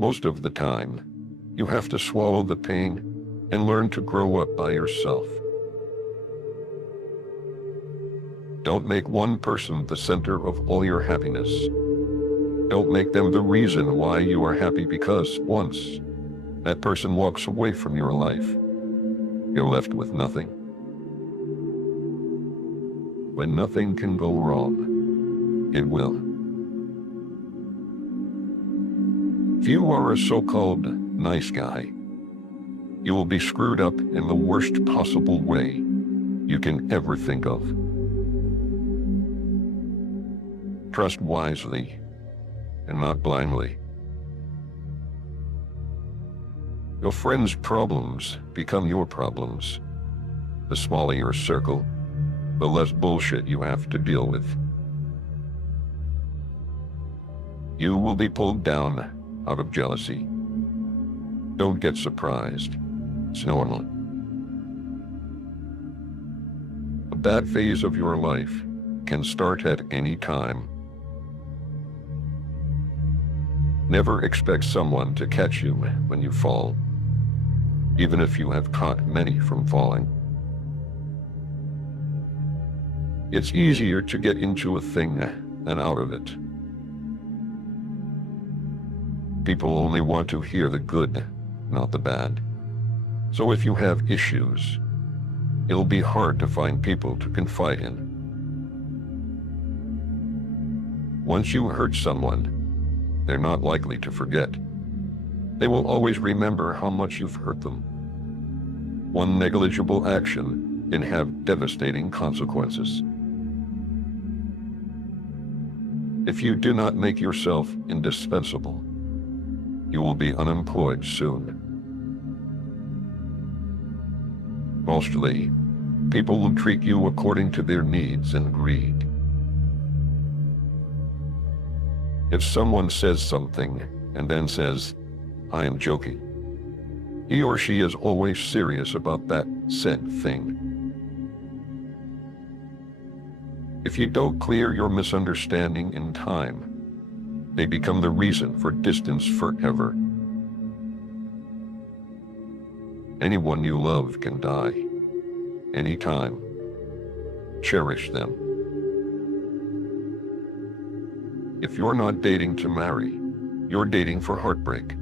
Most of the time, you have to swallow the pain and learn to grow up by yourself. Don't make one person the center of all your happiness. Don't make them the reason why you are happy, because once that person walks away from your life, you're left with nothing. When nothing can go wrong, it will. If you are a so-called nice guy, you will be screwed up in the worst possible way you can ever think of. Trust wisely and not blindly. Your friends' problems become your problems. The smaller your circle, the less bullshit you have to deal with. You will be pulled down out of jealousy. Don't get surprised. It's normal. A bad phase of your life can start at any time. Never expect someone to catch you when you fall, even if you have caught many from falling. It's easier to get into a thing than out of it. People only want to hear the good, not the bad. So if you have issues, it'll be hard to find people to confide in. Once you hurt someone, they're not likely to forget. They will always remember how much you've hurt them. One negligible action can have devastating consequences. If you do not make yourself indispensable, you will be unemployed soon. Mostly, people will treat you according to their needs and greed. If someone says something and then says, "I am joking," he or she is always serious about that said thing. If you don't clear your misunderstanding in time, they become the reason for distance forever. Anyone you love can die, anytime. Cherish them. If you're not dating to marry, you're dating for heartbreak.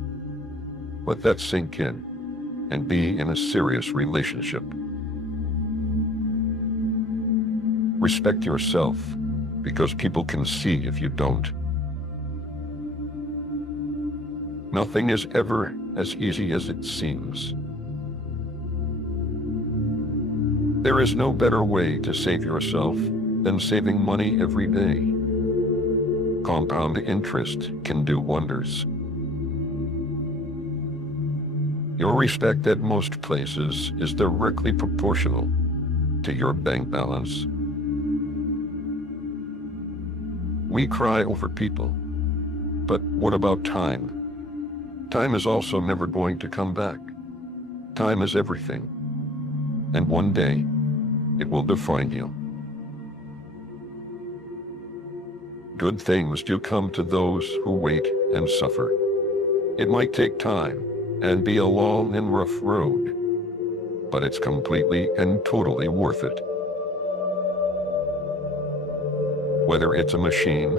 Let that sink in and be in a serious relationship. Respect yourself, because people can see if you don't. Nothing is ever as easy as it seems. There is no better way to save yourself than saving money every day. Compound interest can do wonders. Your respect at most places is directly proportional to your bank balance. We cry over people, but what about time? Time is also never going to come back. Time is everything, and one day it will define you. Good things do come to those who wait and suffer. It might take time and be a long and rough road, but it's completely and totally worth it. Whether it's a machine,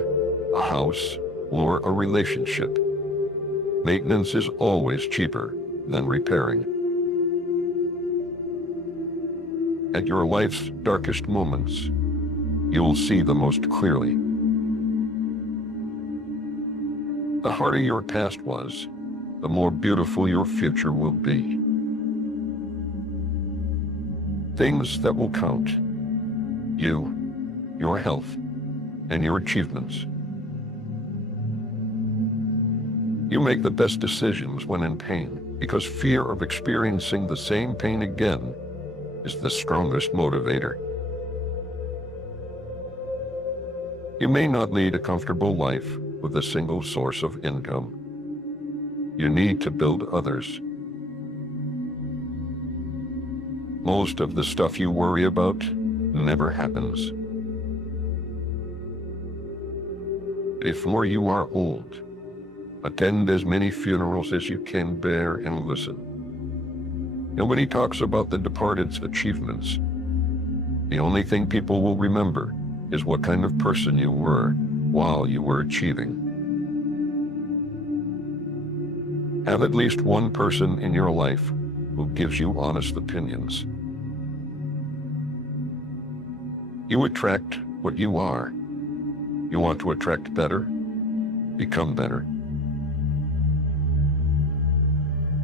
a house, or a relationship, maintenance is always cheaper than repairing. At your life's darkest moments, you'll see the most clearly. The harder your past was, the more beautiful your future will be. Things that will count: you, your health, and your achievements. You make the best decisions when in pain, because fear of experiencing the same pain again is the strongest motivator. You may not lead a comfortable life with a single source of income. You need to build others. Most of the stuff you worry about never happens. Before you are old, Attend as many funerals as you can bear and listen. Nobody talks about the departed's achievements. The only thing people will remember is what kind of person you were while you were achieving. Have at least one person in your life who gives you honest opinions. You attract what you are. You want to attract better? Become better.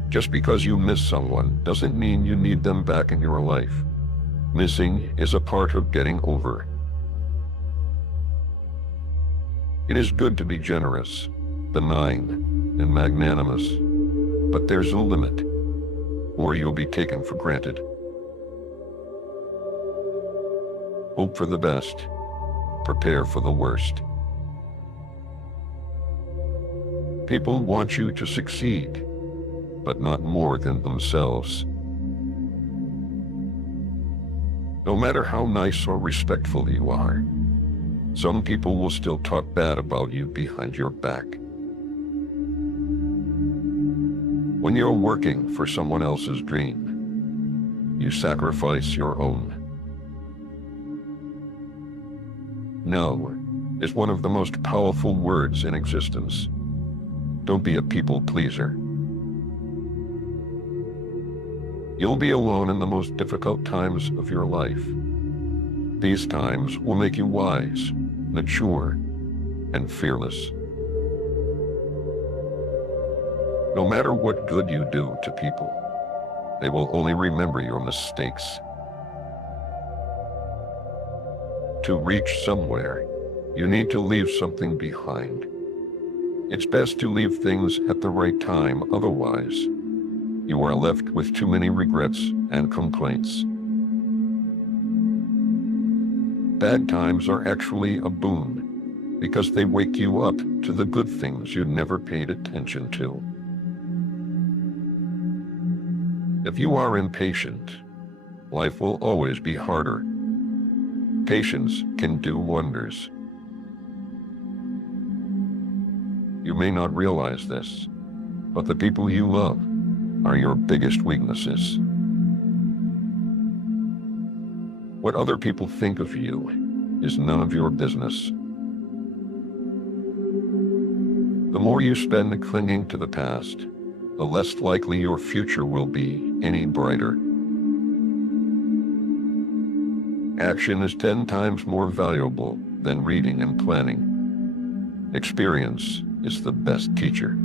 Just because you miss someone doesn't mean you need them back in your life. Missing is a part of getting over. It is good to be generous, benign, and magnanimous, but there's a limit, or you'll be taken for granted. Hope for the best. Prepare for the worst. People want you to succeed, but not more than themselves. No matter how nice or respectful you are, some people will still talk bad about you behind your back. When you're working for someone else's dream, you sacrifice your own. No is one of the most powerful words in existence. Don't be a people pleaser. You'll be alone in the most difficult times of your life. These times will make you wise, mature, and fearless. No matter what good you do to people, they will only remember your mistakes. To reach somewhere, you need to leave something behind. It's best to leave things at the right time, otherwise, you are left with too many regrets and complaints. Bad times are actually a boon because they wake you up to the good things you never paid attention to. If you are impatient, life will always be harder. Patience can do wonders. You may not realize this, but the people you love are your biggest weaknesses. What other people think of you is none of your business. The more you spend clinging to the past, the less likely your future will be any brighter. Action is 10 times more valuable than reading and planning. Experience is the best teacher.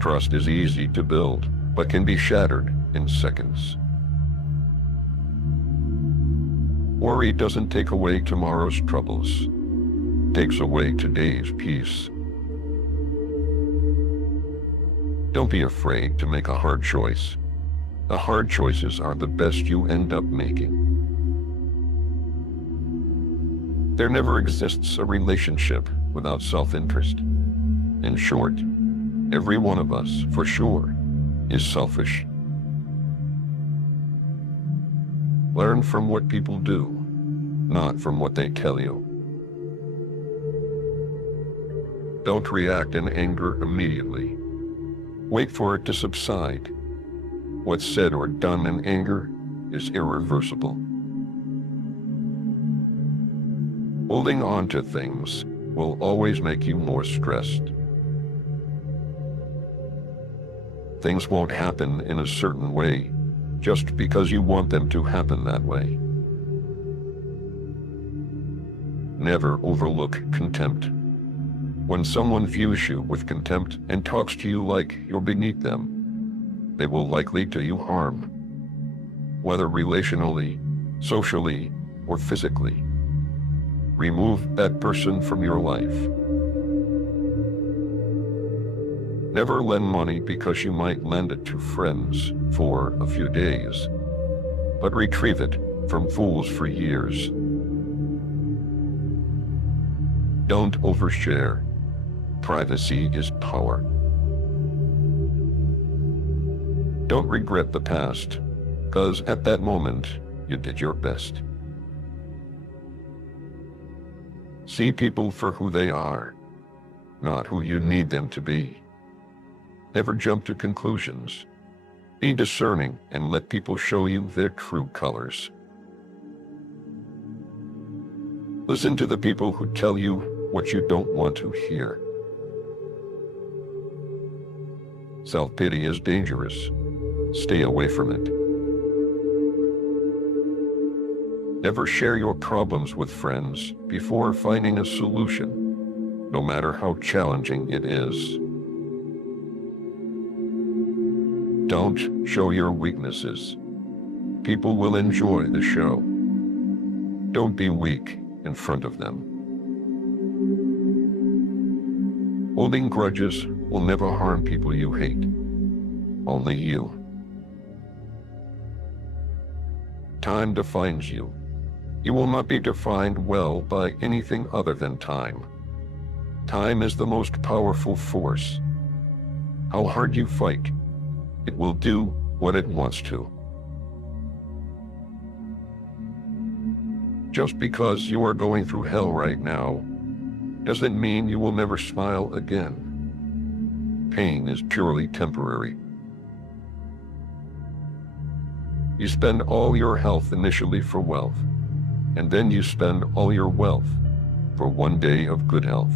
Trust is easy to build, but can be shattered in seconds. Worry doesn't take away tomorrow's troubles. It takes away today's peace. Don't be afraid to make a hard choice. The hard choices are the best you end up making. There never exists a relationship without self-interest. In short, every one of us, for sure, is selfish. Learn from what people do, not from what they tell you. Don't react in anger immediately. Wait for it to subside. What's said or done in anger is irreversible. Holding on to things will always make you more stressed. Things won't happen in a certain way just because you want them to happen that way. Never overlook contempt. When someone views you with contempt and talks to you like you're beneath them, they will likely do you harm, whether relationally, socially, or physically. Remove that person from your life. Never lend money because you might lend it to friends for a few days, but retrieve it from fools for years. Don't overshare. Privacy is power. Don't regret the past, because at that moment, you did your best. See people for who they are, not who you need them to be. Never jump to conclusions. Be discerning and let people show you their true colors. Listen to the people who tell you what you don't want to hear. Self-pity is dangerous. Stay away from it. Never share your problems with friends before finding a solution, no matter how challenging it is. Don't show your weaknesses. People will enjoy the show. Don't be weak in front of them. Holding grudges will never harm people you hate. Only you. Time defines you. You will not be defined well by anything other than time. Time is the most powerful force. How hard you fight, it will do what it wants to. Just because you are going through hell right now doesn't mean you will never smile again. Pain is purely temporary. You spend all your health initially for wealth, and then you spend all your wealth for one day of good health.